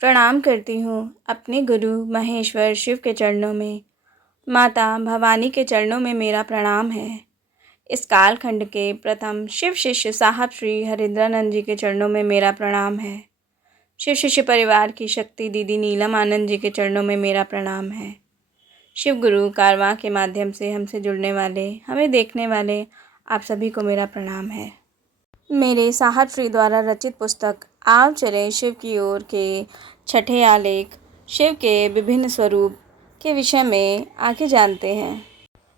प्रणाम करती हूँ अपने गुरु महेश्वर शिव के चरणों में। माता भवानी के चरणों में मेरा प्रणाम है। इस कालखंड के प्रथम शिव शिष्य साहब श्री हरिंद्रानंद जी के चरणों में मेरा प्रणाम है। शिव शिष्य परिवार की शक्ति दीदी नीलम आनंद जी के चरणों में मेरा प्रणाम है। शिव गुरु कारवां के माध्यम से हमसे जुड़ने वाले, हमें देखने वाले आप सभी को मेरा प्रणाम है। मेरे साहब श्री द्वारा रचित पुस्तक आओ चले शिव की ओर के छठे आलेख शिव के विभिन्न स्वरूप के विषय में आगे जानते हैं।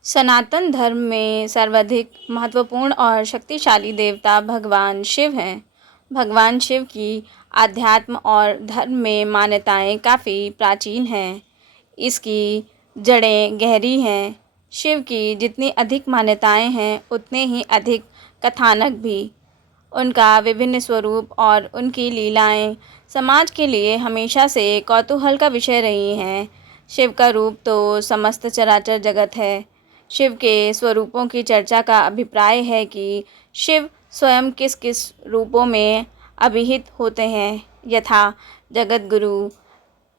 सनातन धर्म में सर्वाधिक महत्वपूर्ण और शक्तिशाली देवता भगवान शिव हैं। भगवान शिव की आध्यात्म और धर्म में मान्यताएं काफ़ी प्राचीन हैं। इसकी जड़ें गहरी हैं। शिव की जितनी अधिक मान्यताएं हैं उतने ही अधिक कथानक भी। उनका विभिन्न स्वरूप और उनकी लीलाएं समाज के लिए हमेशा से कौतूहल का विषय रही हैं। शिव का रूप तो समस्त चराचर जगत है। शिव के स्वरूपों की चर्चा का अभिप्राय है कि शिव स्वयं किस किस रूपों में अभिहित होते हैं, यथा जगत गुरु,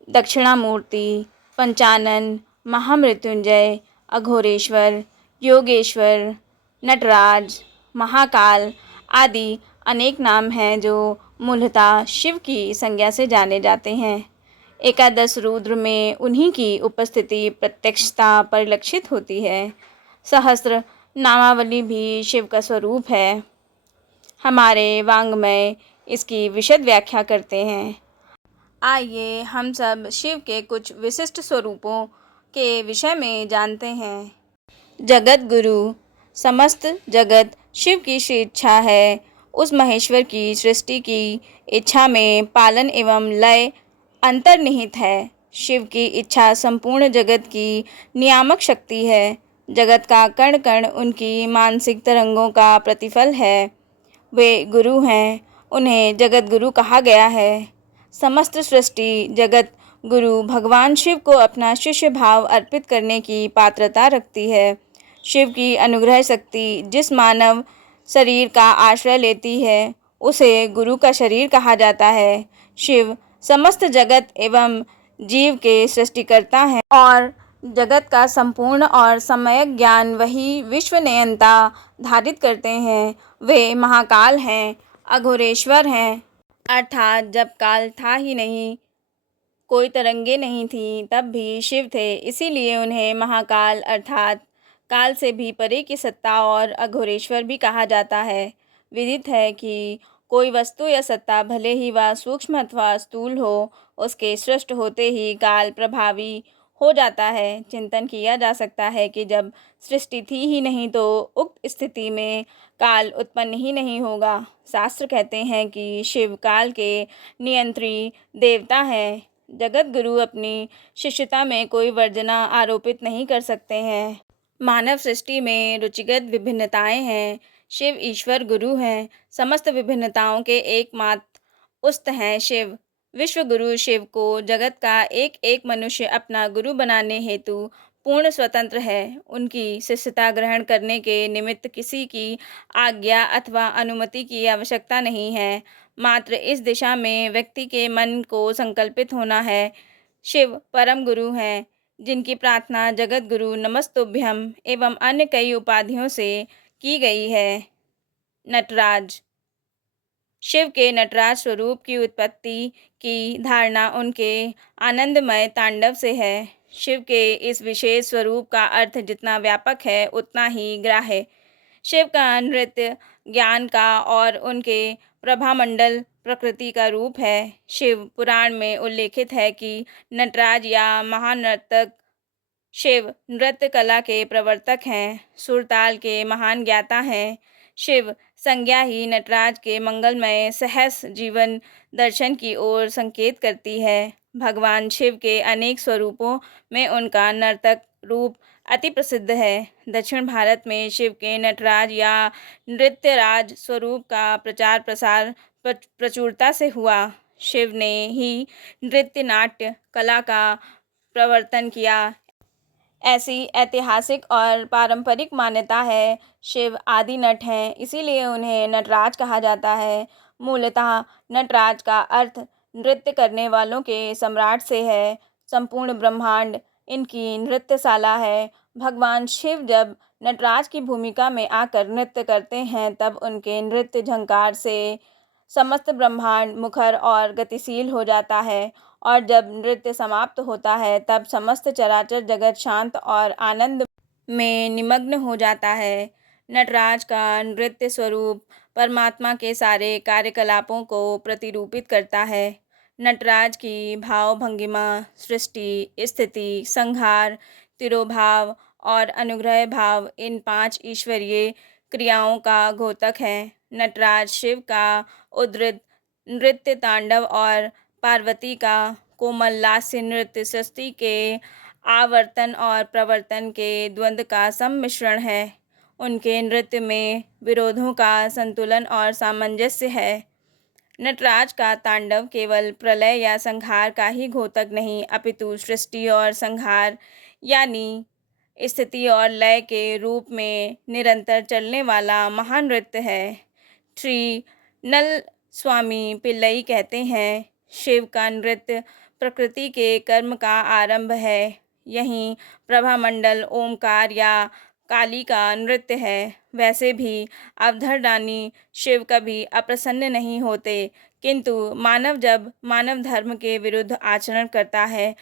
दक्षिणामूर्ति, पंचानन, महामृत्युंजय, अघोरेश्वर, योगेश्वर, नटराज, महाकाल आदि अनेक नाम हैं जो मूलतः शिव की संज्ञा से जाने जाते हैं। एकादश रुद्र में उन्हीं की उपस्थिति प्रत्यक्षता परिलक्षित होती है। सहस्त्र नामावली भी शिव का स्वरूप है। हमारे वाङ्मय इसकी विशद व्याख्या करते हैं। आइए हम सब शिव के कुछ विशिष्ट स्वरूपों के विषय में जानते हैं। जगत गुरु, समस्त जगत शिव की श्री इच्छा है। उस महेश्वर की सृष्टि की इच्छा में पालन एवं लय अंतर्निहित है। शिव की इच्छा संपूर्ण जगत की नियामक शक्ति है। जगत का कण कण उनकी मानसिक तरंगों का प्रतिफल है। वे गुरु हैं, उन्हें जगत गुरु कहा गया है। समस्त सृष्टि जगत गुरु भगवान शिव को अपना शिष्य भाव अर्पित करने की पात्रता रखती है। शिव की अनुग्रह शक्ति जिस मानव शरीर का आश्रय लेती है उसे गुरु का शरीर कहा जाता है। शिव समस्त जगत एवं जीव के सृष्टिकर्ता हैं और जगत का संपूर्ण और सम्यक ज्ञान वही विश्व नियंता धारित करते हैं। वे महाकाल हैं, अघोरेश्वर हैं, अर्थात जब काल था ही नहीं, कोई तरंगे नहीं थी, तब भी शिव थे, इसीलिए उन्हें महाकाल अर्थात काल से भी परे की सत्ता और अघोरेश्वर भी कहा जाता है। विदित है कि कोई वस्तु या सत्ता भले ही वह सूक्ष्म अथवा स्थूल हो, उसके सृष्ट होते ही काल प्रभावी हो जाता है। चिंतन किया जा सकता है कि जब सृष्टि थी ही नहीं तो उक्त स्थिति में काल उत्पन्न ही नहीं होगा। शास्त्र कहते हैं कि शिव काल के नियंत्री देवता हैं। जगत गुरु अपनी शिष्यता में कोई वर्जना आरोपित नहीं कर सकते हैं। मानव सृष्टि में रुचिगत विभिन्नताएं हैं। शिव ईश्वर गुरु हैं, समस्त विभिन्नताओं के एकमात्र उस्त हैं शिव। विश्व गुरु शिव को जगत का एक एक मनुष्य अपना गुरु बनाने हेतु पूर्ण स्वतंत्र है। उनकी शिष्यता ग्रहण करने के निमित्त किसी की आज्ञा अथवा अनुमति की आवश्यकता नहीं है। मात्र इस दिशा में व्यक्ति के मन को संकल्पित होना है। शिव परम गुरु हैं, जिनकी प्रार्थना जगत गुरु नमस्तुभ्यम एवं अन्य कई उपाधियों से की गई है। नटराज, शिव के नटराज स्वरूप की उत्पत्ति की धारणा उनके आनंदमय तांडव से है। शिव के इस विशेष स्वरूप का अर्थ जितना व्यापक है उतना ही ग्राह्य। शिव का नृत्य ज्ञान का और उनके प्रभामंडल प्रकृति का रूप है। शिव पुराण में उल्लेखित है कि नटराज या महानर्तक शिव नृत्य कला के प्रवर्तक हैं, सुरताल के महान ज्ञाता हैं। शिव संज्ञा ही नटराज के मंगलमय सहस जीवन दर्शन की ओर संकेत करती है। भगवान शिव के अनेक स्वरूपों में उनका नर्तक रूप अति प्रसिद्ध है। दक्षिण भारत में शिव के नटराज या नृत्यराज स्वरूप का प्रचार प्रसार प्रचुरता से हुआ। शिव ने ही नृत्य नाट्य कला का प्रवर्तन किया, ऐसी ऐतिहासिक और पारंपरिक मान्यता है। शिव आदि नट हैं, इसीलिए उन्हें नटराज कहा जाता है। मूलतः नटराज का अर्थ नृत्य करने वालों के सम्राट से है। संपूर्ण ब्रह्मांड इनकी नृत्यशाला है। भगवान शिव जब नटराज की भूमिका में आकर नृत्य करते हैं तब उनके नृत्य झंकार से समस्त ब्रह्मांड मुखर और गतिशील हो जाता है, और जब नृत्य समाप्त होता है तब समस्त चराचर जगत शांत और आनंद में निमग्न हो जाता है। नटराज का नृत्य स्वरूप परमात्मा के सारे कार्यकलापों को प्रतिरूपित करता है। नटराज की भाव भंगिमा सृष्टि, स्थिति, संहार, तिरोभाव और अनुग्रह भाव इन 5 ईश्वरीय क्रियाओं का द्योतक है। नटराज शिव का उद्धृत नृत्य तांडव और पार्वती का कोमल लास्य नृत्य सृष्टि के आवर्तन और प्रवर्तन के द्वंद्व का सम्मिश्रण है। उनके नृत्य में विरोधों का संतुलन और सामंजस्य है। नटराज का तांडव केवल प्रलय या संहार का ही द्योतक नहीं, अपितु सृष्टि और संहार यानी स्थिति और लय के रूप में निरंतर चलने वाला महान नृत्य है। श्री नल स्वामी पिल्लई कहते हैं, शिव का नृत्य प्रकृति के कर्म का आरंभ है। यहीं प्रभामंडल ओमकार या काली का नृत्य है। वैसे भी अवधरदानी शिव कभी अप्रसन्न नहीं होते, किंतु मानव जब मानव धर्म के विरुद्ध आचरण करता है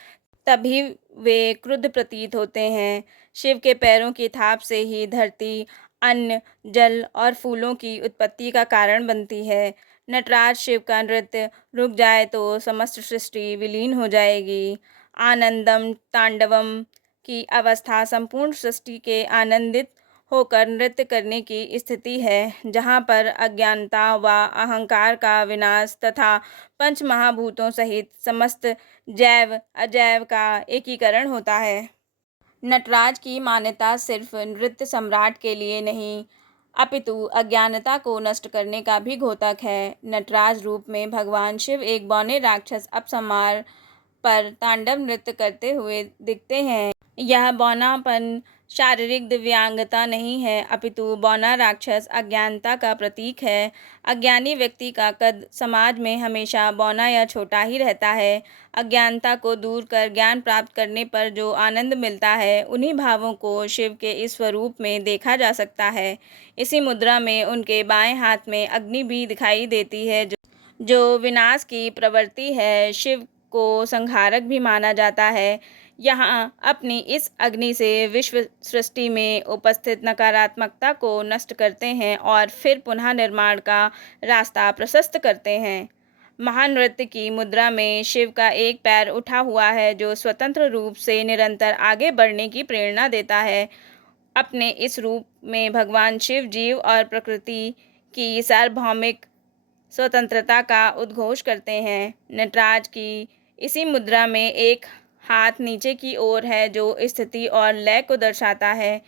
तभी वे क्रुद्ध प्रतीत होते हैं। शिव के पैरों की थाप से ही धरती अन्न, जल और फूलों की उत्पत्ति का कारण बनती है। नटराज शिव का नृत्य रुक जाए तो समस्त सृष्टि विलीन हो जाएगी। आनंदम तांडवम की अवस्था संपूर्ण सृष्टि के आनंदित होकर नृत्य करने की स्थिति है, जहाँ पर अज्ञानता व अहंकार का विनाश तथा पंच महाभूतों सहित समस्त जैव अजैव का एकीकरण होता है। नटराज की मान्यता सिर्फ नृत्य सम्राट के लिए नहीं, अपितु अज्ञानता को नष्ट करने का भी द्योतक है। नटराज रूप में भगवान शिव एक बौने राक्षस अपसमार पर तांडव नृत्य करते हुए दिखते हैं। यह बौनापन शारीरिक दिव्यांगता नहीं है, अपितु बौना राक्षस अज्ञानता का प्रतीक है। अज्ञानी व्यक्ति का कद समाज में हमेशा बौना या छोटा ही रहता है। अज्ञानता को दूर कर ज्ञान प्राप्त करने पर जो आनंद मिलता है, उन्हीं भावों को शिव के इस स्वरूप में देखा जा सकता है। इसी मुद्रा में उनके बाएं हाथ में अग्नि भी दिखाई देती है, जो विनाश की प्रवृत्ति है। शिव को संहारक भी माना जाता है। यहाँ अपनी इस अग्नि से विश्व सृष्टि में उपस्थित नकारात्मकता को नष्ट करते हैं और फिर पुनः निर्माण का रास्ता प्रशस्त करते हैं। महानृत्य की मुद्रा में शिव का एक पैर उठा हुआ है, जो स्वतंत्र रूप से निरंतर आगे बढ़ने की प्रेरणा देता है। अपने इस रूप में भगवान शिव जीव और प्रकृति की सार्वभौमिक स्वतंत्रता का उद्घोष करते हैं। नटराज की इसी मुद्रा में एक हाथ नीचे की ओर है, जो स्थिति और लय को दर्शाता है।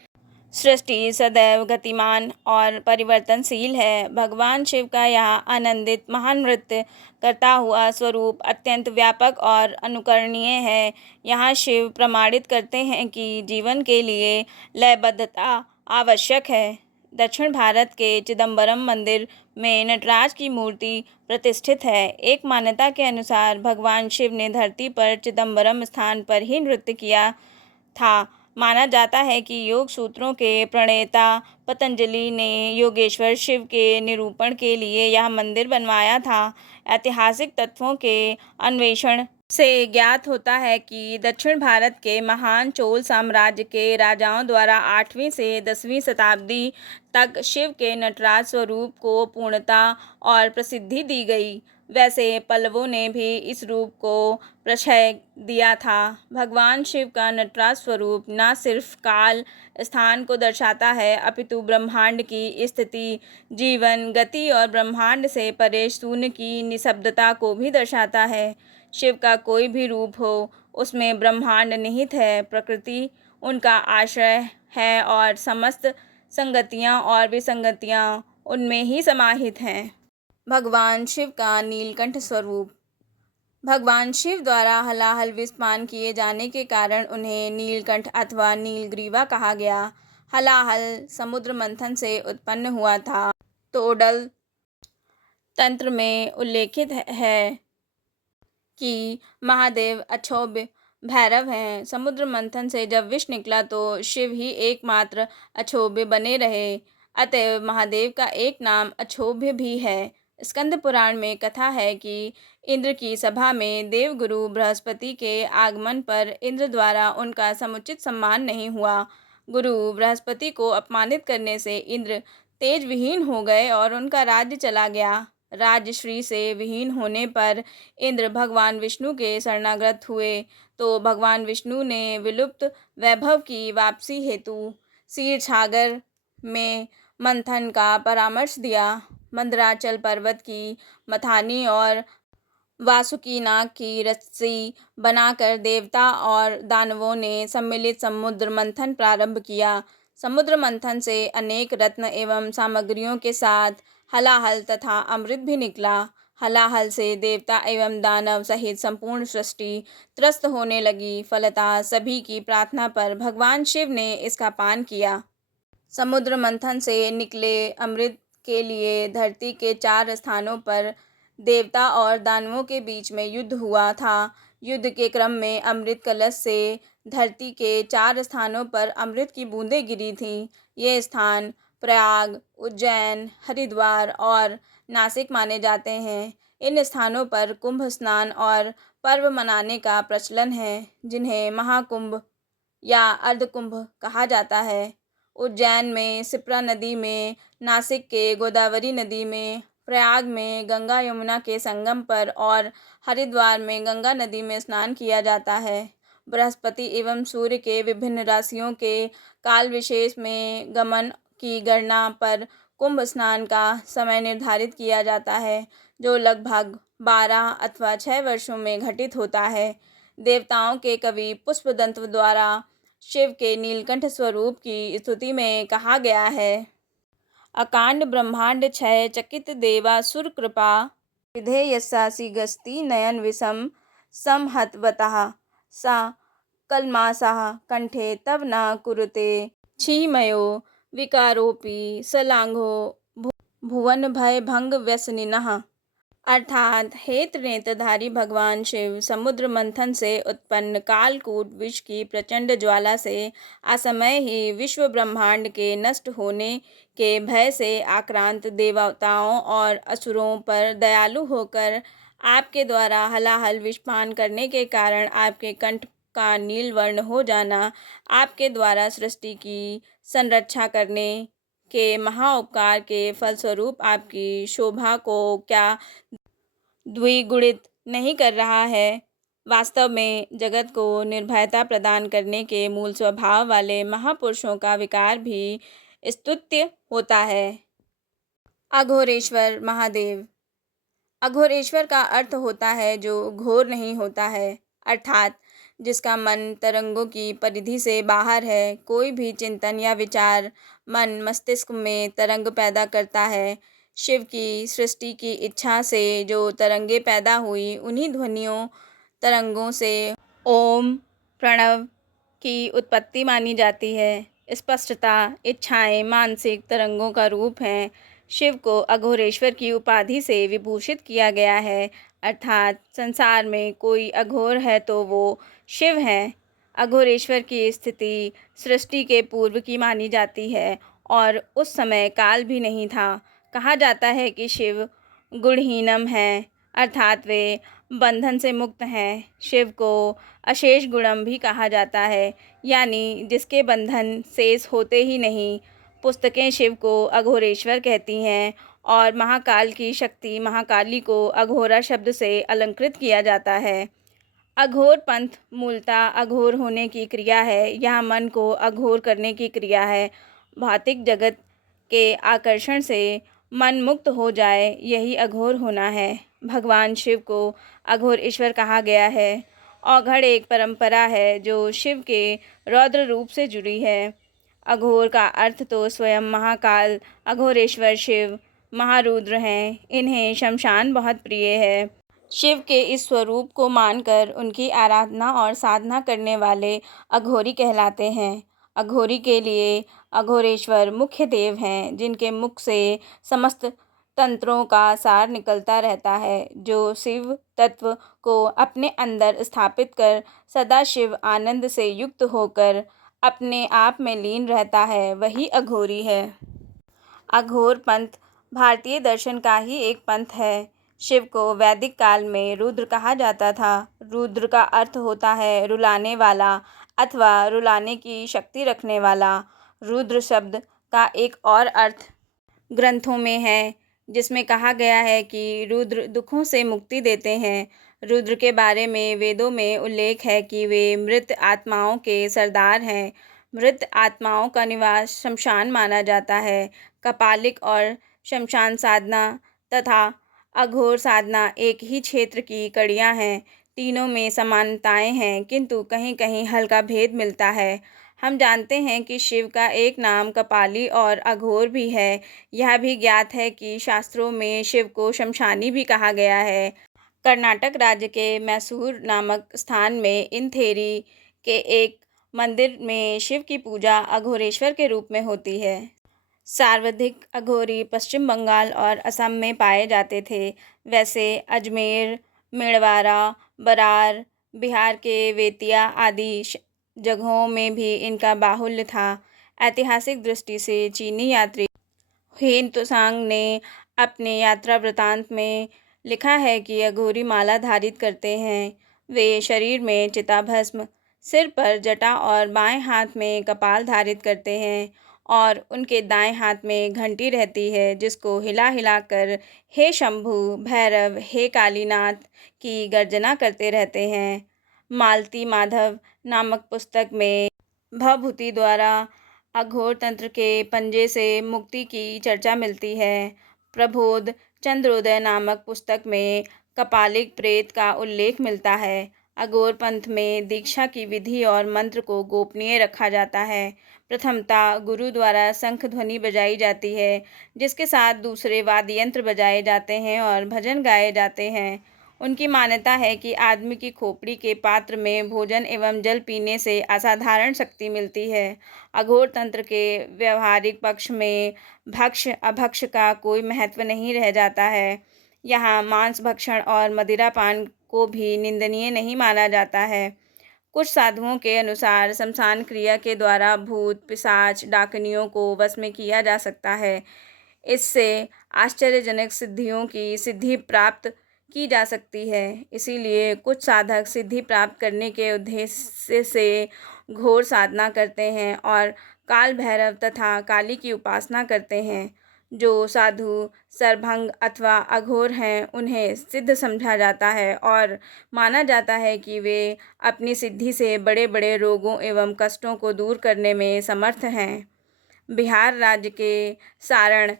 सृष्टि सदैव गतिमान और परिवर्तनशील है। भगवान शिव का यह आनंदित महान नृत्य करता हुआ स्वरूप अत्यंत व्यापक और अनुकरणीय है। यहाँ शिव प्रमाणित करते हैं कि जीवन के लिए लयबद्धता आवश्यक है। दक्षिण भारत के चिदम्बरम मंदिर में नटराज की मूर्ति प्रतिष्ठित है। एक मान्यता के अनुसार भगवान शिव ने धरती पर चिदम्बरम स्थान पर ही नृत्य किया था। माना जाता है कि योग सूत्रों के प्रणेता पतंजलि ने योगेश्वर शिव के निरूपण के लिए यह मंदिर बनवाया था। ऐतिहासिक तथ्यों के अन्वेषण से ज्ञात होता है कि दक्षिण भारत के महान चोल साम्राज्य के राजाओं द्वारा 8वीं से 10वीं शताब्दी तक शिव के नटराज स्वरूप को पूर्णता और प्रसिद्धि दी गई। वैसे पल्लवों ने भी इस रूप को प्रश्रय दिया था। भगवान शिव का नटराज स्वरूप न सिर्फ काल स्थान को दर्शाता है, अपितु ब्रह्मांड की स्थिति, जीवन, गति और ब्रह्मांड से परे शून्य की निःशब्दता को भी दर्शाता है। शिव का कोई भी रूप हो, उसमें ब्रह्मांड निहित है। प्रकृति उनका आश्रय है और समस्त संगतियाँ और विसंगतियाँ उनमें ही समाहित हैं। भगवान शिव का नीलकंठ स्वरूप। भगवान शिव द्वारा हलाहल विषपान किए जाने के कारण उन्हें नीलकंठ अथवा नीलग्रीवा कहा गया। हलाहल समुद्र मंथन से उत्पन्न हुआ था। तोडल तंत्र में उल्लेखित है कि महादेव अक्षोभ्य भैरव हैं। समुद्र मंथन से जब विष निकला तो शिव ही एकमात्र अक्षोभ्य बने रहे, अतएव महादेव का एक नाम अक्षोभ्य भी है। स्कंद पुराण में कथा है कि इंद्र की सभा में देवगुरु बृहस्पति के आगमन पर इंद्र द्वारा उनका समुचित सम्मान नहीं हुआ। गुरु बृहस्पति को अपमानित करने से इंद्र तेज विहीन हो गए और उनका राज्य चला गया। राजश्री से विहीन होने पर इंद्र भगवान विष्णु के शरणागत हुए तो भगवान विष्णु ने विलुप्त वैभव की वापसी हेतु क्षीरसागर में मंथन का परामर्श दिया। मंदराचल पर्वत की मथानी और वासुकी नाग की रस्सी बनाकर देवता और दानवों ने सम्मिलित समुद्र मंथन प्रारंभ किया। समुद्र मंथन से अनेक रत्न एवं सामग्रियों के साथ हलाहल तथा अमृत भी निकला। हलाहल से देवता एवं दानव सहित संपूर्ण सृष्टि त्रस्त होने लगी। फलतः सभी की प्रार्थना पर भगवान शिव ने इसका पान किया। समुद्र मंथन से निकले अमृत के लिए धरती के 4 स्थानों पर देवता और दानवों के बीच में युद्ध हुआ था। युद्ध के क्रम में अमृत कलश से धरती के 4 स्थानों पर अमृत की बूंदें गिरी थीं। ये स्थान प्रयाग, उज्जैन, हरिद्वार और नासिक माने जाते हैं। इन स्थानों पर कुंभ स्नान और पर्व मनाने का प्रचलन है, जिन्हें महाकुंभ या अर्धकुंभ कहा जाता है। उज्जैन में शिप्रा नदी में, नासिक के गोदावरी नदी में, प्रयाग में गंगा यमुना के संगम पर और हरिद्वार में गंगा नदी में स्नान किया जाता है। बृहस्पति एवं सूर्य के विभिन्न राशियों के काल विशेष में गमन की गणना पर कुंभ स्नान का समय निर्धारित किया जाता है, जो लगभग 12 अथवा 6 वर्षों में घटित होता है। देवताओं के कवि पुष्पदंत द्वारा शिव के नीलकंठ स्वरूप की स्तुति में कहा गया है। अकांड ब्रह्मांड क्षय चकित देवासुर कृपा विधेयस्यासि गस्ति नयन विषम समहतवतः सा कलमासः कंठे तव न कुरुते क्षीमयो विकारोऽपि सलांघो भुवन भय भंग व्यसनिनः। अर्थात हे त्रिनेत्रधारी भगवान शिव समुद्र मंथन से उत्पन्न कालकूट विष की प्रचंड ज्वाला से असमय ही विश्व ब्रह्मांड के नष्ट होने के भय से आक्रांत देवताओं और असुरों पर दयालु होकर आपके द्वारा हलाहल विषपान करने के कारण आपके कंठ का नील वर्ण हो जाना, आपके द्वारा सृष्टि की संरक्षा करने के महाउपकार के फलस्वरूप आपकी शोभा को क्या द्विगुणित नहीं कर रहा है। वास्तव में जगत को निर्भयता प्रदान करने के मूल स्वभाव वाले महापुरुषों का विकार भी स्तुत्य होता है। अघोरेश्वर महादेव। अघोरेश्वर का अर्थ होता है जो घोर नहीं होता है, अर्थात जिसका मन तरंगों की परिधि से बाहर है। कोई भी चिंतन या विचार मन मस्तिष्क में तरंग पैदा करता है। शिव की सृष्टि की इच्छा से जो तरंगे पैदा हुई, उन्हीं ध्वनियों तरंगों से ओम प्रणव की उत्पत्ति मानी जाती है। स्पष्टता इच्छाएं मानसिक तरंगों का रूप हैं। शिव को अघोरेश्वर की उपाधि से विभूषित किया गया है, अर्थात संसार में कोई अघोर है तो वो शिव हैं। अघोरेश्वर की स्थिति सृष्टि के पूर्व की मानी जाती है और उस समय काल भी नहीं था। कहा जाता है कि शिव गुणहीनम हैं, अर्थात वे बंधन से मुक्त हैं। शिव को अशेष गुणम भी कहा जाता है, यानी जिसके बंधन शेष होते ही नहीं। पुस्तकें शिव को अघोरेश्वर कहती हैं और महाकाल की शक्ति महाकाली को अघोरा शब्द से अलंकृत किया जाता है। अघोर पंथ मूलतः अघोर होने की क्रिया है। यह मन को अघोर करने की क्रिया है। भौतिक जगत के आकर्षण से मन मुक्त हो जाए, यही अघोर होना है। भगवान शिव को अघोर ईश्वर कहा गया है। औघड़ एक परंपरा है जो शिव के रौद्र रूप से जुड़ी है। अघोर का अर्थ तो स्वयं महाकाल अघोरेश्वर शिव महारुद्र हैं। इन्हें शमशान बहुत प्रिय है। शिव के इस स्वरूप को मानकर उनकी आराधना और साधना करने वाले अघोरी कहलाते हैं। अघोरी के लिए अघोरेश्वर मुख्य देव हैं, जिनके मुख से समस्त तंत्रों का सार निकलता रहता है। जो शिव तत्व को अपने अंदर स्थापित कर सदाशिव आनंद से युक्त होकर अपने आप में लीन रहता है, वही अघोरी है। अघोर पंथ भारतीय दर्शन का ही एक पंथ है। शिव को वैदिक काल में रुद्र कहा जाता था। रुद्र का अर्थ होता है रुलाने वाला अथवा रुलाने की शक्ति रखने वाला। रुद्र शब्द का एक और अर्थ ग्रंथों में है, जिसमें कहा गया है कि रुद्र दुखों से मुक्ति देते हैं। रुद्र के बारे में वेदों में उल्लेख है कि वे मृत आत्माओं के सरदार हैं। मृत आत्माओं का निवास शमशान माना जाता है। कपालिक और शमशान साधना तथा अघोर साधना एक ही क्षेत्र की कड़ियाँ हैं। तीनों में समानताएं हैं, किंतु कहीं कहीं हल्का भेद मिलता है। हम जानते हैं कि शिव का एक नाम कपाली और अघोर भी है। यह भी ज्ञात है कि शास्त्रों में शिव को शमशानी भी कहा गया है। कर्नाटक राज्य के मैसूर नामक स्थान में इंथेरी के एक मंदिर में शिव की पूजा अघोरेश्वर के रूप में होती है। सर्वाधिक अघोरी पश्चिम बंगाल और असम में पाए जाते थे। वैसे अजमेर, मेड़वारा, बरार, बिहार के बेतिया आदि जगहों में भी इनका बाहुल्य था। ऐतिहासिक दृष्टि से चीनी यात्री हुयेन त्सोंग ने अपने यात्रा वृत्तांत में लिखा है कि अघोरी माला धारित करते हैं। वे शरीर में चिताभस्म, सिर पर जटा और बाएं हाथ में कपाल धारित करते हैं और उनके दाएं हाथ में घंटी रहती है, जिसको हिला हिलाकर हे शंभु, भैरव, हे कालीनाथ की गर्जना करते रहते हैं। मालती माधव नामक पुस्तक में भवभूति द्वारा अघोर तंत्र के पंजे से मुक्ति की चर्चा मिलती है। प्रबोध चंद्रोदय नामक पुस्तक में कपालिक प्रेत का उल्लेख मिलता है। अघोर पंथ में दीक्षा की विधि और मंत्र को गोपनीय रखा जाता है। प्रथमतः गुरु द्वारा शंख ध्वनि बजाई जाती है, जिसके साथ दूसरे वाद्य यंत्र बजाए जाते हैं और भजन गाए जाते हैं। उनकी मान्यता है कि आदमी की खोपड़ी के पात्र में भोजन एवं जल पीने से असाधारण शक्ति मिलती है। अघोर तंत्र के व्यवहारिक पक्ष में भक्ष अभक्ष का कोई महत्व नहीं रह जाता है। यहाँ मांस भक्षण और मदिरापान को भी निंदनीय नहीं माना जाता है। कुछ साधुओं के अनुसार शमशान क्रिया के द्वारा भूत, पिशाच, डाकनियों को वश में किया जा सकता है। इससे आश्चर्यजनक सिद्धियों की सिद्धि प्राप्त की जा सकती है। इसीलिए कुछ साधक सिद्धि प्राप्त करने के उद्देश्य से घोर साधना करते हैं और काल भैरव तथा काली की उपासना करते हैं। जो साधु सरभंग अथवा अघोर हैं, उन्हें सिद्ध समझा जाता है और माना जाता है कि वे अपनी सिद्धि से बड़े बड़े रोगों एवं कष्टों को दूर करने में समर्थ हैं। बिहार राज्य के सारण,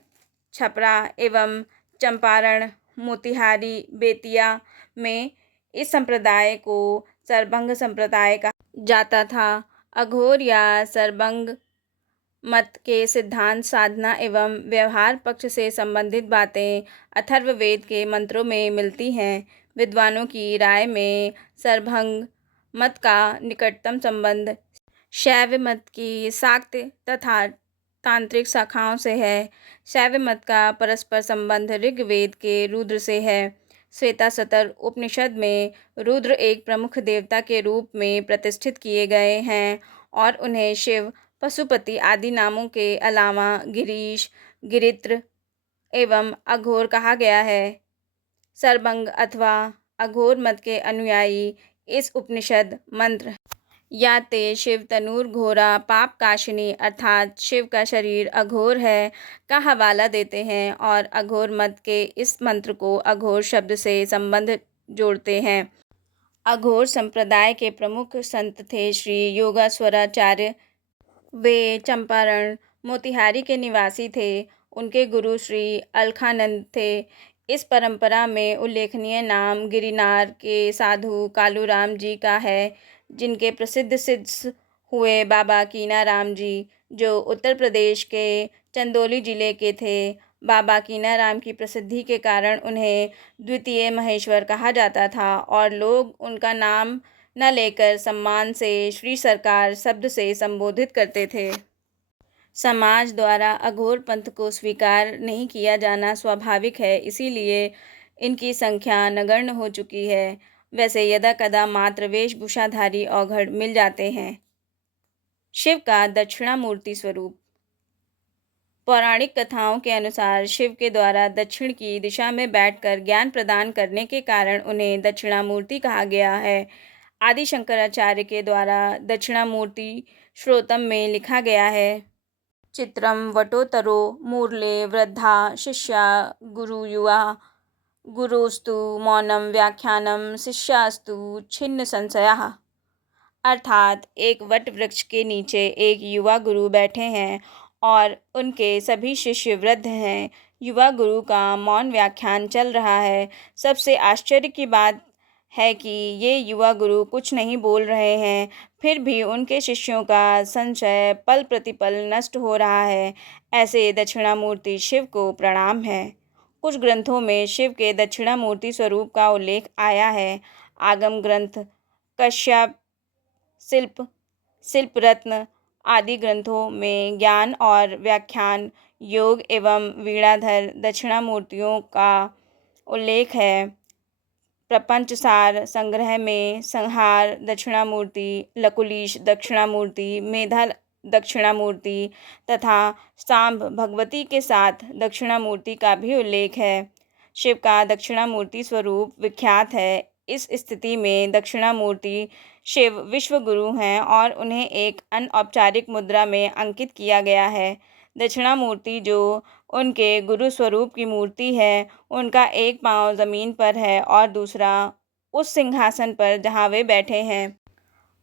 छपरा एवं चंपारण, मोतिहारी, बेतिया में इस संप्रदाय को सरभंग संप्रदाय कहा जाता था। अघोर या सरभंग मत के सिद्धांत, साधना एवं व्यवहार पक्ष से संबंधित बातें अथर्ववेद के मंत्रों में मिलती हैं। विद्वानों की राय में सरभंग मत का निकटतम संबंध शैव मत की शाक्त तथा तांत्रिक शाखाओं से है। शैव मत का परस्पर संबंध ऋग्वेद के रुद्र से है। श्वेतासतर उपनिषद में रुद्र एक प्रमुख देवता के रूप में प्रतिष्ठित किए गए हैं और उन्हें शिव, पशुपति आदि नामों के अलावा गिरीश, गिरित्र एवं अघोर कहा गया है। सरभंग अथवा अघोर मत के अनुयायी इस उपनिषद मंत्र या ते शिव तनूर घोरा पाप काशिनी अर्थात शिव का शरीर अघोर है का हवाला देते हैं और अघोर मत के इस मंत्र को अघोर शब्द से संबंध जोड़ते हैं। अघोर संप्रदाय के प्रमुख संत थे श्री योगेश्वराचार्य। वे चंपारण, मोतिहारी के निवासी थे। उनके गुरु श्री अलखानंद थे। इस परंपरा में उल्लेखनीय नाम गिरनार के साधु कालूराम जी का है, जिनके प्रसिद्ध शिष्य हुए बाबा कीनाराम जी, जो उत्तर प्रदेश के चंदौली जिले के थे। बाबा कीनाराम की प्रसिद्धि के कारण उन्हें द्वितीय महेश्वर कहा जाता था और लोग उनका नाम न लेकर सम्मान से श्री सरकार शब्द से संबोधित करते थे। समाज द्वारा अघोर पंथ को स्वीकार नहीं किया जाना स्वाभाविक है, इसीलिए इनकी संख्या नगण्य हो चुकी है। वैसे यदाकदा मात्र वेशभूषाधारी औघड़ मिल जाते हैं। शिव का दक्षिणामूर्ति स्वरूप। पौराणिक कथाओं के अनुसार शिव के द्वारा दक्षिण की दिशा में बैठकर ज्ञान प्रदान करने के कारण उन्हें दक्षिणामूर्ति कहा गया है। आदि शंकराचार्य के द्वारा दक्षिणामूर्ति श्रोतम में लिखा गया है। चित्रम वटोतरो मूर्ले वृद्धा शिष्या गुरुयुवा गुरुस्तु मौनम व्याख्यानम शिष्यास्तु छिन्न संशयाः। अर्थात एक वट वृक्ष के नीचे एक युवा गुरु बैठे हैं और उनके सभी शिष्य वृद्ध हैं। युवा गुरु का मौन व्याख्यान चल रहा है। सबसे आश्चर्य की बात है कि ये युवा गुरु कुछ नहीं बोल रहे हैं, फिर भी उनके शिष्यों का संशय पल प्रतिपल नष्ट हो रहा है। ऐसे दक्षिणामूर्ति शिव को प्रणाम है। कुछ ग्रंथों में शिव के दक्षिणामूर्ति स्वरूप का उल्लेख आया है। आगम ग्रंथ, कश्यप, शिल्प रत्न आदि ग्रंथों में ज्ञान और व्याख्यान, योग एवं वीणाधर दक्षिणामूर्तियों का उल्लेख है। प्रपंचसार संग्रह में संहार दक्षिणामूर्ति, लकुलीश दक्षिणामूर्ति, मेधा दक्षिणामूर्ति तथा सांब भगवती के साथ दक्षिणामूर्ति का भी उल्लेख है। शिव का दक्षिणामूर्ति स्वरूप विख्यात है। इस स्थिति में दक्षिणामूर्ति शिव विश्वगुरु हैं और उन्हें एक अनौपचारिक मुद्रा में अंकित किया गया है। दक्षिणामूर्ति जो उनके गुरु स्वरूप की मूर्ति है, उनका एक पांव जमीन पर है और दूसरा उस सिंहासन पर जहाँ वे बैठे हैं।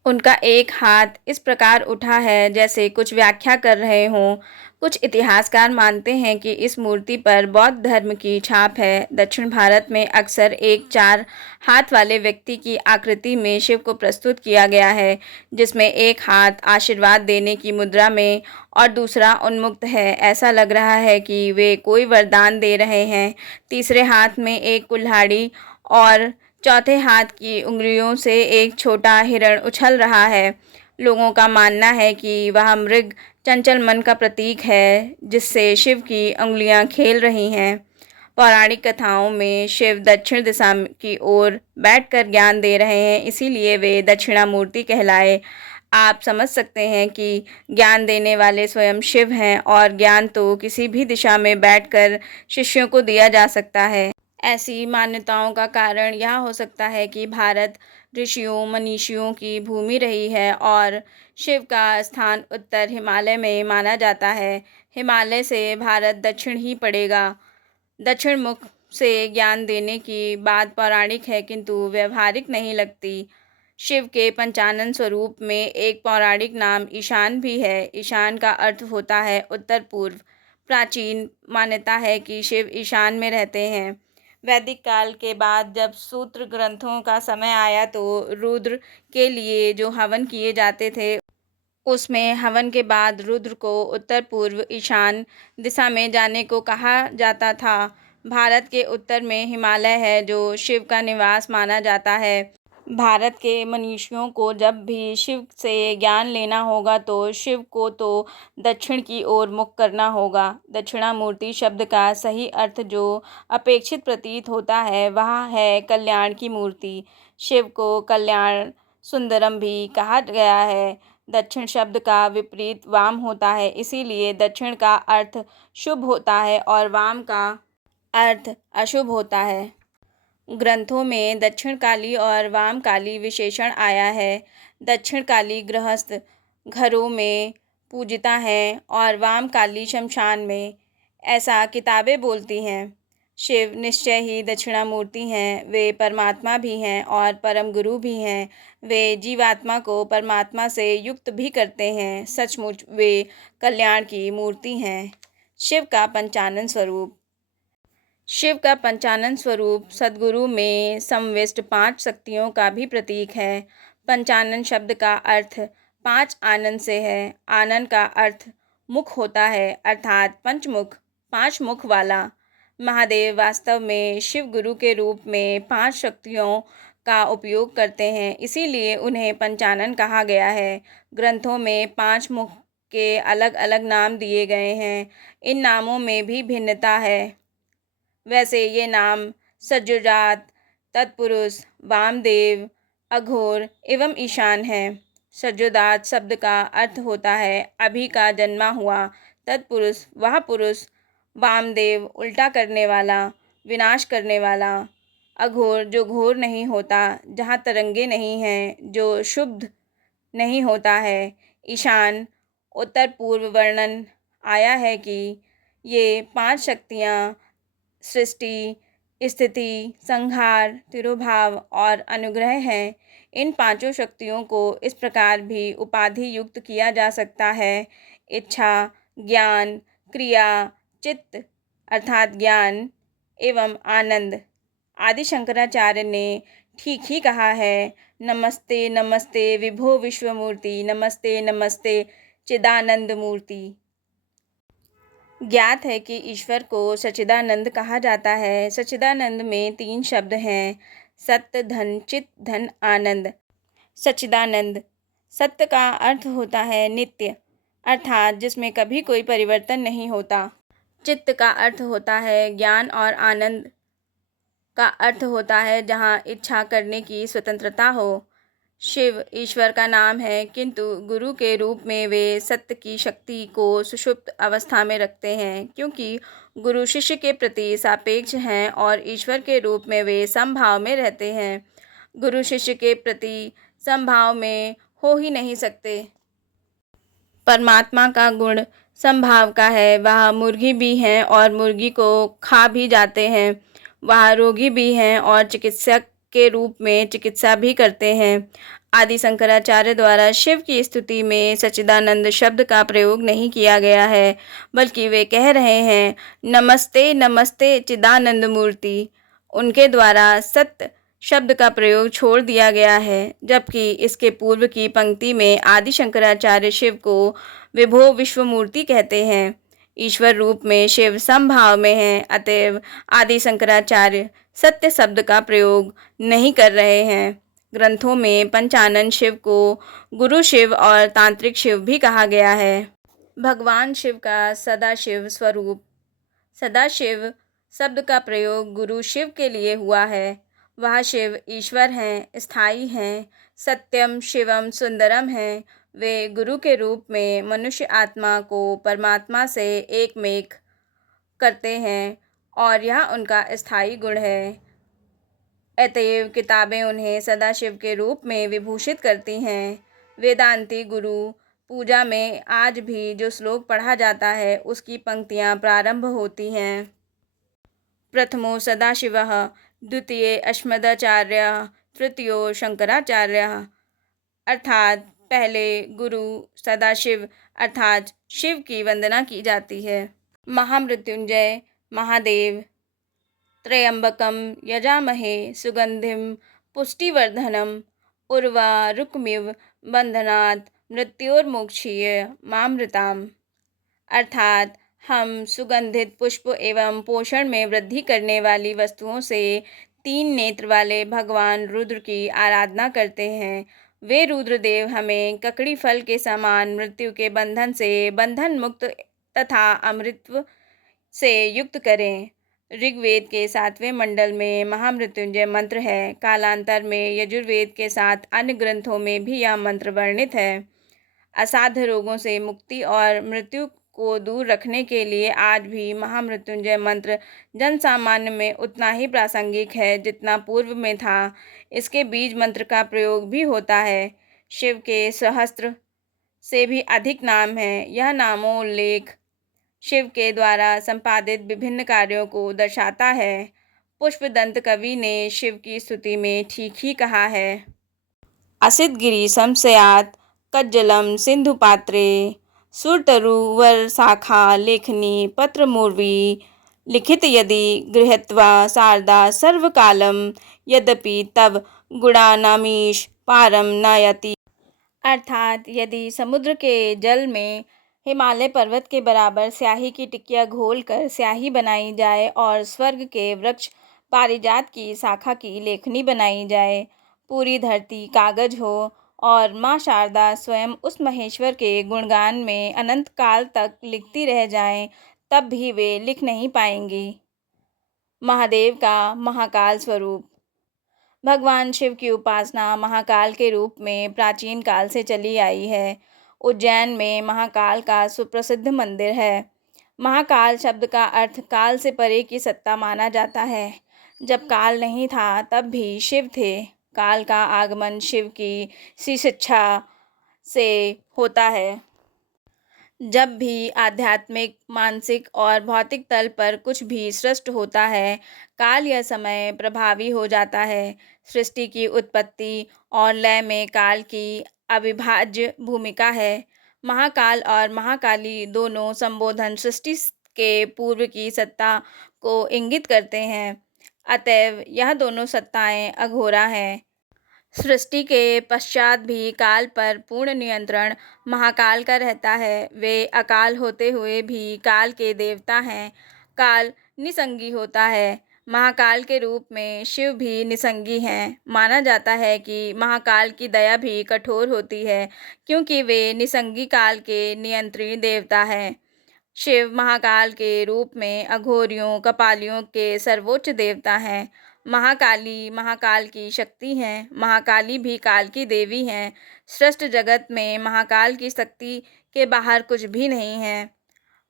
उनका एक हाथ इस प्रकार उठा है जैसे कुछ व्याख्या कर रहे हों। कुछ इतिहासकार मानते हैं कि इस मूर्ति पर बौद्ध धर्म की छाप है। दक्षिण भारत में अक्सर एक 4 हाथ वाले व्यक्ति की आकृति में शिव को प्रस्तुत किया गया है, जिसमें एक हाथ आशीर्वाद देने की मुद्रा में और दूसरा उन्मुक्त है। ऐसा लग रहा है कि वे कोई वरदान दे रहे हैं। तीसरे हाथ में एक कुल्हाड़ी और चौथे हाथ की उंगलियों से एक छोटा हिरण उछल रहा है। लोगों का मानना है कि वह मृग चंचल मन का प्रतीक है, जिससे शिव की उंगलियां खेल रही हैं। पौराणिक कथाओं में शिव दक्षिण दिशा की ओर बैठकर ज्ञान दे रहे हैं, इसीलिए वे दक्षिणामूर्ति कहलाए। आप समझ सकते हैं कि ज्ञान देने वाले स्वयं शिव हैं और ज्ञान तो किसी भी दिशा में बैठकर शिष्यों को दिया जा सकता है। ऐसी मान्यताओं का कारण यह हो सकता है कि भारत ऋषियों मनीषियों की भूमि रही है और शिव का स्थान उत्तर हिमालय में माना जाता है। हिमालय से भारत दक्षिण ही पड़ेगा। दक्षिण मुख से ज्ञान देने की बात पौराणिक है, किंतु व्यवहारिक नहीं लगती। शिव के पंचानन स्वरूप में एक पौराणिक नाम ईशान भी है। ईशान का अर्थ होता है उत्तर पूर्व। प्राचीन मान्यता है कि शिव ईशान में रहते हैं। वैदिक काल के बाद जब सूत्र ग्रंथों का समय आया तो रुद्र के लिए जो हवन किए जाते थे, उसमें हवन के बाद रुद्र को उत्तर पूर्व ईशान दिशा में जाने को कहा जाता था। भारत के उत्तर में हिमालय है, जो शिव का निवास माना जाता है। भारत के मनीषियों को जब भी शिव से ज्ञान लेना होगा तो शिव को तो दक्षिण की ओर मुख करना होगा। दक्षिणामूर्ति शब्द का सही अर्थ जो अपेक्षित प्रतीत होता है वह है कल्याण की मूर्ति। शिव को कल्याण सुंदरम भी कहा गया है। दक्षिण शब्द का विपरीत वाम होता है, इसीलिए दक्षिण का अर्थ शुभ होता है और वाम का अर्थ अशुभ होता है। ग्रंथों में दक्षिणकाली और वामकाली विशेषण आया है। दक्षिणकाली गृहस्थ घरों में पूजिता हैं और वामकाली शमशान में, ऐसा किताबें बोलती हैं। शिव निश्चय ही दक्षिणामूर्ति हैं। वे परमात्मा भी हैं और परम गुरु भी हैं। वे जीवात्मा को परमात्मा से युक्त भी करते हैं। सचमुच वे कल्याण की मूर्ति हैं। शिव का पंचानन स्वरूप। शिव का पंचानन स्वरूप सद्गुरु में समविष्ट 5 शक्तियों का भी प्रतीक है। पंचानन शब्द का अर्थ 5 आनंद से है। आनंद का अर्थ मुख होता है, अर्थात पंचमुख, 5 मुख वाला। महादेव वास्तव में शिव गुरु के रूप में 5 शक्तियों का उपयोग करते हैं, इसीलिए उन्हें पंचानन कहा गया है। ग्रंथों में 5 मुख के अलग अलग नाम दिए गए हैं। इन नामों में भी भिन्नता है। वैसे ये नाम सज्जुजात, तत्पुरुष, वामदेव, अघोर एवं ईशान है। सज्जुजात शब्द का अर्थ होता है अभी का जन्मा हुआ, तत्पुरुष वह पुरुष, वामदेव उल्टा करने वाला, विनाश करने वाला, अघोर जो घोर नहीं होता, जहाँ तरंगे नहीं हैं, जो शुद्ध नहीं होता है, ईशान उत्तर पूर्व वर्णन आया है कि ये 5 शक्तियाँ सृष्टि, स्थिति, संहार, तिरोभाव और अनुग्रह हैं। इन 5 शक्तियों को इस प्रकार भी उपाधि युक्त किया जा सकता है: इच्छा, ज्ञान, क्रिया, चित्त अर्थात ज्ञान एवं आनंद। आदि शंकराचार्य ने ठीक ही कहा है, नमस्ते नमस्ते विभो विश्वमूर्ति, नमस्ते नमस्ते चिदानंद मूर्ति। ज्ञात है कि ईश्वर को सच्चिदानंद कहा जाता है। सच्चिदानंद में 3 शब्द हैं: सत्य, धन, चित, धन, आनंद। सच्चिदानंद सत्य का अर्थ होता है नित्य, अर्थात जिसमें कभी कोई परिवर्तन नहीं होता। चित्त का अर्थ होता है ज्ञान और आनंद का अर्थ होता है जहाँ इच्छा करने की स्वतंत्रता हो। शिव ईश्वर का नाम है, किंतु गुरु के रूप में वे सत्य की शक्ति को सुषुप्त अवस्था में रखते हैं, क्योंकि गुरु शिष्य के प्रति सापेक्ष हैं और ईश्वर के रूप में वे समभाव में रहते हैं। गुरु शिष्य के प्रति समभाव में हो ही नहीं सकते। परमात्मा का गुण समभाव का है। वह मुर्गी भी हैं और मुर्गी को खा भी जाते हैं। वह रोगी भी हैं और चिकित्सक के रूप में चिकित्सा भी करते हैं। आदि शंकराचार्य द्वारा शिव की स्तुति में सच्चिदानंद शब्द का प्रयोग नहीं किया गया है, बल्कि वे कह रहे हैं, नमस्ते नमस्ते चिदानंद मूर्ति। उनके द्वारा सत्य शब्द का प्रयोग छोड़ दिया गया है, जबकि इसके पूर्व की पंक्ति में आदि शंकराचार्य शिव को विभो विश्वमूर्ति कहते हैं। ईश्वर रूप में शिव समभाव में हैं, अतएव आदि शंकराचार्य सत्य शब्द का प्रयोग नहीं कर रहे हैं। ग्रंथों में पंचानन शिव को गुरु शिव और तांत्रिक शिव भी कहा गया है। भगवान शिव का सदाशिव स्वरूप। सदाशिव शब्द का प्रयोग गुरु शिव के लिए हुआ है। वह शिव ईश्वर हैं, स्थायी हैं, सत्यम शिवम सुंदरम हैं। वे गुरु के रूप में मनुष्य आत्मा को परमात्मा से एकमेक करते हैं और यह उनका स्थायी गुण है। अतएव किताबें उन्हें सदाशिव के रूप में विभूषित करती हैं। वेदांती गुरु पूजा में आज भी जो श्लोक पढ़ा जाता है उसकी पंक्तियाँ प्रारंभ होती हैं, प्रथमो सदाशिवः, द्वितीय अस्मदाचार्यः, तृतीयो शंकराचार्यः। अर्थात पहले गुरु सदाशिव अर्थात शिव की वंदना की जाती है। महामृत्युंजय महादेव। त्र्यंबकम यजामहे सुगंधिम पुष्टिवर्धनम उर्वारुकमिव बंधनात् मृत्योर्मोक्षीय मामृताम। अर्थात हम सुगंधित पुष्प एवं पोषण में वृद्धि करने वाली वस्तुओं से 3 नेत्र वाले भगवान रुद्र की आराधना करते हैं। वे रुद्रदेव हमें ककड़ी फल के समान मृत्यु के बंधन से बंधन मुक्त तथा अमृतत्व से युक्त करें। ऋग्वेद के 7वें मंडल में महामृत्युंजय मंत्र है। कालांतर में यजुर्वेद के साथ अन्य ग्रंथों में भी यह मंत्र वर्णित है। असाध्य रोगों से मुक्ति और मृत्यु को दूर रखने के लिए आज भी महामृत्युंजय मंत्र जन सामान्य में उतना ही प्रासंगिक है जितना पूर्व में था। इसके बीज मंत्र का प्रयोग भी होता है। शिव के सहस्त्र से भी अधिक नाम हैं। यह नामोल्लेख शिव के द्वारा संपादित विभिन्न कार्यों को दर्शाता है। पुष्पदंत कवि ने शिव की स्तुति में ठीक ही कहा है, असित गिरि संशयात कज्जलम सिंधु पात्रे सुरतरुवर शाखा लेखनी पत्रमूर्वी लिखित यदि गृहीत्वा शारदा सर्वकालम यद्यपि तब गुणानामीश पारम नयति। अर्थात यदि समुद्र के जल में हिमालय पर्वत के बराबर स्याही की टिकिया घोलकर स्याही बनाई जाए और स्वर्ग के वृक्ष पारिजात की शाखा की लेखनी बनाई जाए, पूरी धरती कागज हो और माँ शारदा स्वयं उस महेश्वर के गुणगान में अनंत काल तक लिखती रह जाएं, तब भी वे लिख नहीं पाएंगी। महादेव का महाकाल स्वरूप। भगवान शिव की उपासना महाकाल के रूप में प्राचीन काल से चली आई है। उज्जैन में महाकाल का सुप्रसिद्ध मंदिर है। महाकाल शब्द का अर्थ काल से परे की सत्ता माना जाता है। जब काल नहीं था तब भी शिव थे। काल का आगमन शिव की सी शिक्षा से होता है। जब भी आध्यात्मिक, मानसिक और भौतिक तल पर कुछ भी सृष्ट होता है, काल या समय प्रभावी हो जाता है। सृष्टि की उत्पत्ति और लय में काल की अविभाज्य भूमिका है। महाकाल और महाकाली दोनों संबोधन सृष्टि के पूर्व की सत्ता को इंगित करते हैं। अतएव यह दोनों सत्ताएं अघोरा हैं। सृष्टि के पश्चात भी काल पर पूर्ण नियंत्रण महाकाल का रहता है। वे अकाल होते हुए भी काल के देवता हैं। काल निसंगी होता है। महाकाल के रूप में शिव भी निसंगी हैं। माना जाता है कि महाकाल की दया भी कठोर होती है, क्योंकि वे निसंगी काल के नियंत्री देवता हैं। शिव महाकाल के रूप में अघोरियों, कपालियों के सर्वोच्च देवता हैं। महाकाली महाकाल की शक्ति हैं। महाकाली भी काल की देवी हैं। सृष्ट जगत में महाकाल की शक्ति के बाहर कुछ भी नहीं है।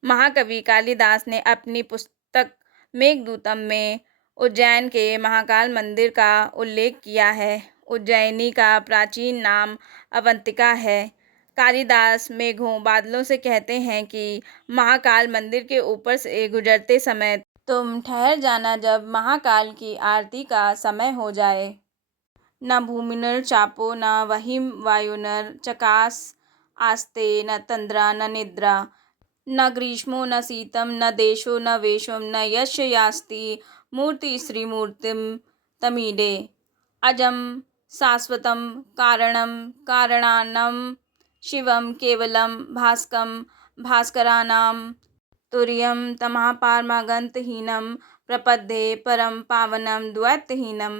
महाकवि कालिदास ने अपनी पुस्तक मेघदूतम में उज्जैन के महाकाल मंदिर का उल्लेख किया है। उज्जैनी का प्राचीन नाम अवंतिका है। कालिदास मेघों, बादलों से कहते हैं कि महाकाल मंदिर के ऊपर से गुजरते समय तुम ठहर जाना जब महाकाल की आरती का समय हो जाए। न भूमिर्न चापो न वहिं वायुर्न चकास आस्ते न तंद्रा न निद्रा न ग्रीष्मो न शीतं न देशो न वेशम न यश यास्ति मूर्ति श्रीमूर्तिम तमीडे अजम शाश्वतं कारणं कारणानं शिवं केवलं भास्कं भास्कराणां तुर्यं तमः पारमागंतहीनं प्रपद्ये परम पावनम द्वैतहीनम।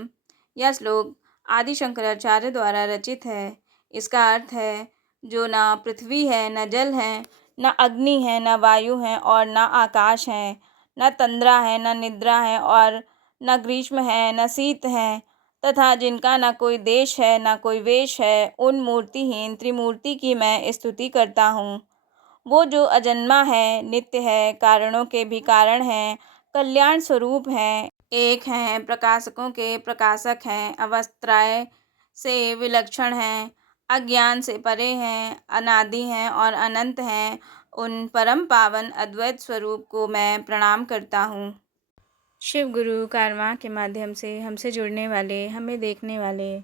यह श्लोक आदि शंकराचार्य द्वारा रचित है। इसका अर्थ है, जो न पृथ्वी है, न जल है, न अग्नि है, न वायु है और न आकाश है, न तंद्रा है, न निद्रा है और न ग्रीष्म है, न शीत है, तथा जिनका न कोई देश है, न कोई वेश है, उन मूर्तिहीन त्रिमूर्ति की मैं स्तुति करता हूँ। वो जो अजन्मा है, नित्य है, कारणों के भी कारण हैं, कल्याण स्वरूप हैं, एक हैं, प्रकाशकों के प्रकाशक हैं, अवस्थत्रय से विलक्षण हैं, अज्ञान से परे हैं, अनादि हैं और अनंत हैं, उन परम पावन अद्वैत स्वरूप को मैं प्रणाम करता हूँ। शिव गुरु कारवां के माध्यम से हमसे जुड़ने वाले, हमें देखने वाले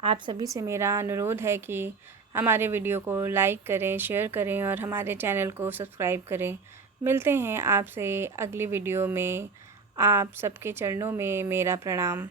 आप सभी से मेरा अनुरोध है कि हमारे वीडियो को लाइक करें, शेयर करें और हमारे चैनल को सब्सक्राइब करें। मिलते हैं आपसे अगली वीडियो में। आप सबके चरणों में मेरा प्रणाम।